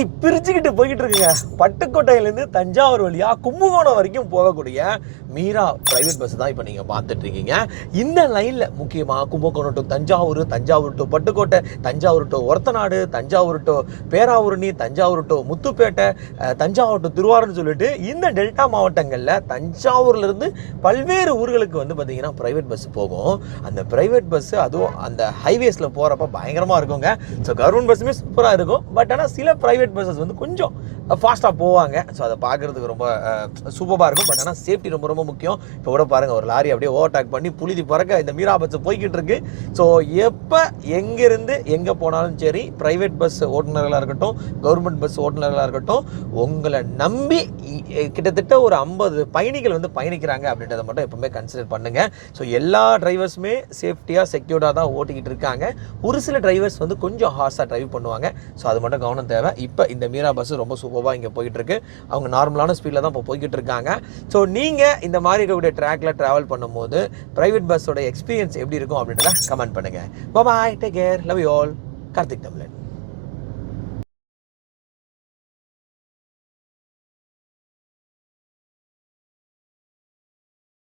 பிரிச்சுக்கிட்டு போய்கிட்டு இருக்குங்க. பட்டுக்கோட்டையிலேருந்து தஞ்சாவூர் வழியா கும்பகோணம் வரைக்கும் போகக்கூடிய மீரா பிரைவேட் பஸ் தான் இப்போ நீங்கள் பார்த்துட்டு இருக்கீங்க. இந்த லைனில் முக்கியமாக Kumbakonam to Thanjavur, Thanjavur to Pattukkottai, Thanjavur to Orathanadu, Thanjavur to Peravurani, Thanjavur to Muthupettai, Thanjavur to திருவாரூர்னு சொல்லிட்டு இந்த டெல்டா மாவட்டங்களில் தஞ்சாவூர்லேருந்து பல்வேறு ஊர்களுக்கு வந்து பார்த்தீங்கன்னா ப்ரைவேட் பஸ் போகும். அந்த ப்ரைவேட் பஸ்ஸு அதுவும் அந்த ஹைவேஸில் போகிறப்ப பயங்கரமாக இருக்குங்க. ஸோ கவர்மெண்ட் பஸ்ஸுமே சூப்பராக இருக்கும். பட் ஆனால் சில ப்ரைவேட் பஸ்ஸஸ் வந்து கொஞ்சம் ஃபாஸ்ட்டாக போவாங்க. ஸோ அதை பார்க்குறதுக்கு ரொம்ப சூப்பராக இருக்கும். பட் ஆனால் சேஃப்டி ரொம்ப ரொம்ப முக்கியம். இப்போ கூட பாருங்கள், ஒரு லாரி அப்படியே ஓவர்டேக் பண்ணி புழுதி பறக்க இந்த மீரா பஸ் போய்கிட்டு இருக்கு. ஸோ எப்போ எங்கேருந்து எங்கே போனாலும் சரி, ப்ரைவேட் பஸ் ஓட்டுநர்களாக இருக்கட்டும், கவர்மெண்ட் பஸ் ஓட்டுநர்களாக இருக்கட்டும், உங்களை நம்பி கிட்டத்தட்ட ஒரு 50 பயணிகள் வந்து பயணிக்கிறாங்க அப்படின்றத மட்டும் எப்பவுமே கன்சிடர் பண்ணுங்கள். ஸோ எல்லா டிரைவர்ஸுமே சேஃப்டியாக செக்யூர்டாக தான் ஓட்டிக்கிட்டு இருக்காங்க. ஒரு சில டிரைவர்ஸ் வந்து கொஞ்சம் ஹார்ஸாக ட்ரைவ் பண்ணுவாங்க. ஸோ அது மட்டும் கவனம் தேவை. இப்போ இந்த மீரா பஸ் ரொம்ப சூப்பராக இங்கே போய்கிட்டு இருக்கு. அவங்க நார்மலான ஸ்பீடில் தான் இப்போ போய்கிட்டு இருக்காங்க. ஸோ நீங்கள் இந்த மாதிரி இருக்கக்கூடிய ட்ராக்ல ட்ராவல் பண்ணும்போது பிரைவேட் பஸ்ஸோட எக்ஸ்பீரியன்ஸ் எப்படி இருக்கும் அப்படின்றத கமெண்ட் பண்ணுங்கள். Bye, take care, love you all. Karthik தமிழன்.